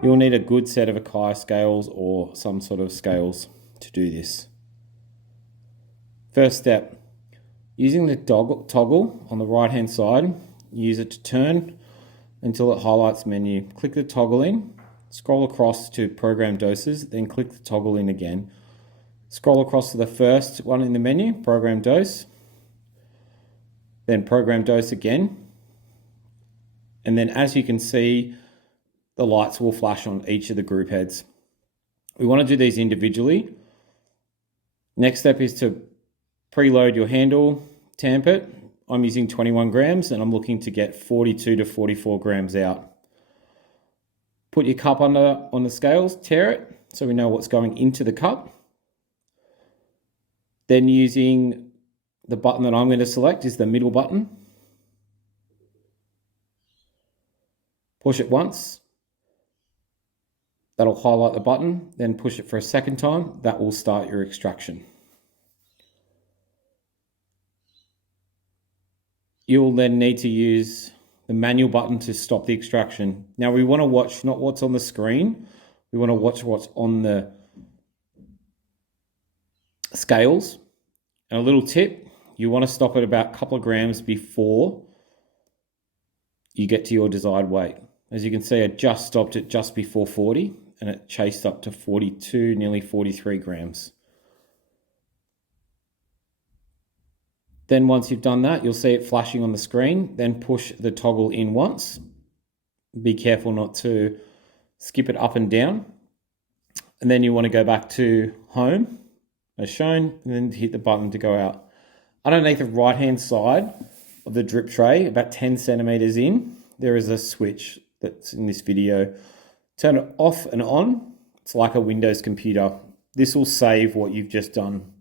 You'll need a good set of Akai scales or some sort of scales to do this. First step, using the toggle on the right hand side, use it to turn until it highlights menu. Click the toggle in, scroll across to program doses, then click the toggle in again. Scroll across to the first one in the menu, program dose, then program dose again. And then as you can see, the lights will flash on each of the group heads. We want to do these individually. Next step is to preload your handle, tamp it. I'm using 21 grams and I'm looking to get 42 to 44 grams out. Put your cup on the scales, tear it so we know what's going into the cup. Then using the button that I'm going to select is the middle button. Push it once. That'll highlight the button, then push it for a second time. That will start your extraction. You'll then need to use the manual button to stop the extraction. Now we want to watch not what's on the screen, we want to watch what's on the scales. And a little tip, you want to stop at about a couple of grams before you get to your desired weight. As you can see, I just stopped it just before 40 and it chased up to 42, nearly 43 grams. Then once you've done that, you'll see it flashing on the screen. Then push the toggle in once. Be careful not to skip it up and down. And then you want to go back to home as shown, and then hit the button to go out. Underneath the right-hand side of the drip tray, about 10 centimeters in, there is a switch that's in this video. Turn it off and on. It's like a Windows computer. This will save what you've just done.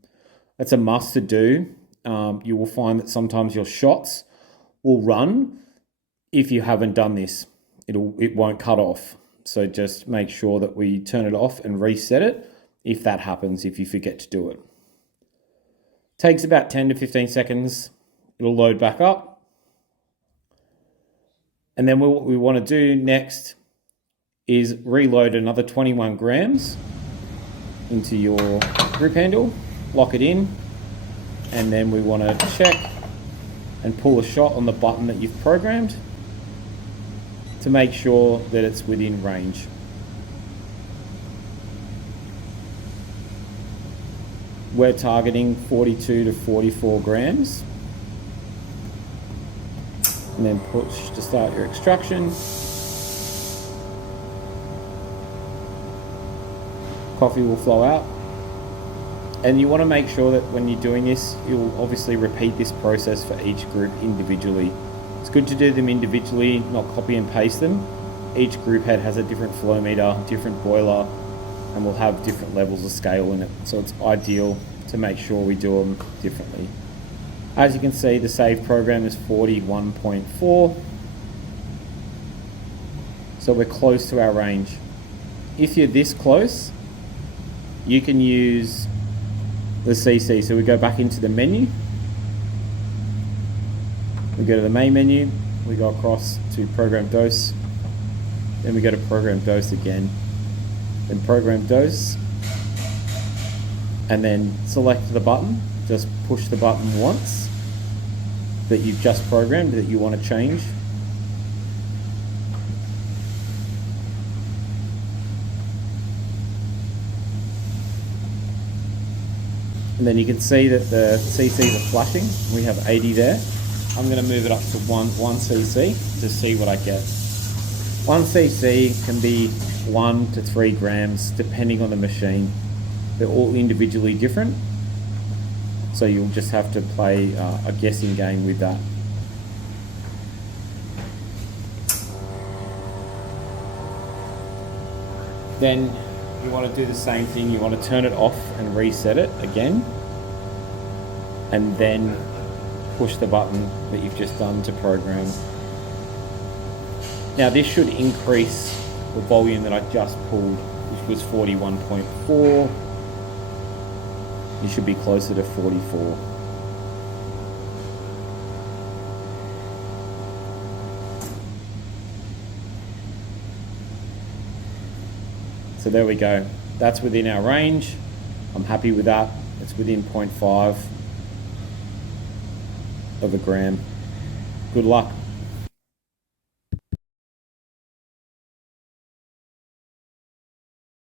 That's a must to do. You will find that sometimes your shots will run if you haven't done this. It won't cut off. So just make sure that we turn it off and reset it if that happens, if you forget to do it. Takes about 10 to 15 seconds. It'll load back up. And then what we want to do next is reload another 21 grams into your grip handle, lock it in, and then we want to check and pull a shot on the button that you've programmed to make sure that it's within range. We're targeting 42 to 44 grams. And then push to start your extraction. Coffee will flow out. And you want to make sure that when you're doing this, you'll obviously repeat this process for each group individually. It's good to do them individually, not copy and paste them. Each group head has a different flow meter, different boiler, and will have different levels of scale in it. So it's ideal to make sure we do them differently. As you can see, the save program is 41.4. So we're close to our range. If you're this close, you can use the CC. So we go back into the menu. We go to the main menu. We go across to program dose. Then we go to program dose again. Then program dose. And then select the button. Just push the button once that you've just programmed that you want to change. And then you can see that the CCs are flashing. We have 80 there. I'm going to move it up to 1 cc to see what I get. 1 cc can be 1 to 3 grams depending on the machine. They're all individually different. So you'll just have to play a guessing game with that. Then you want to do the same thing. You want to turn it off and reset it again. And then push the button that you've just done to program. Now this should increase the volume that I just pulled, which was 41.4. You should be closer to 44. So there we go. That's within our range. I'm happy with that. It's within 0.5 of a gram. Good luck.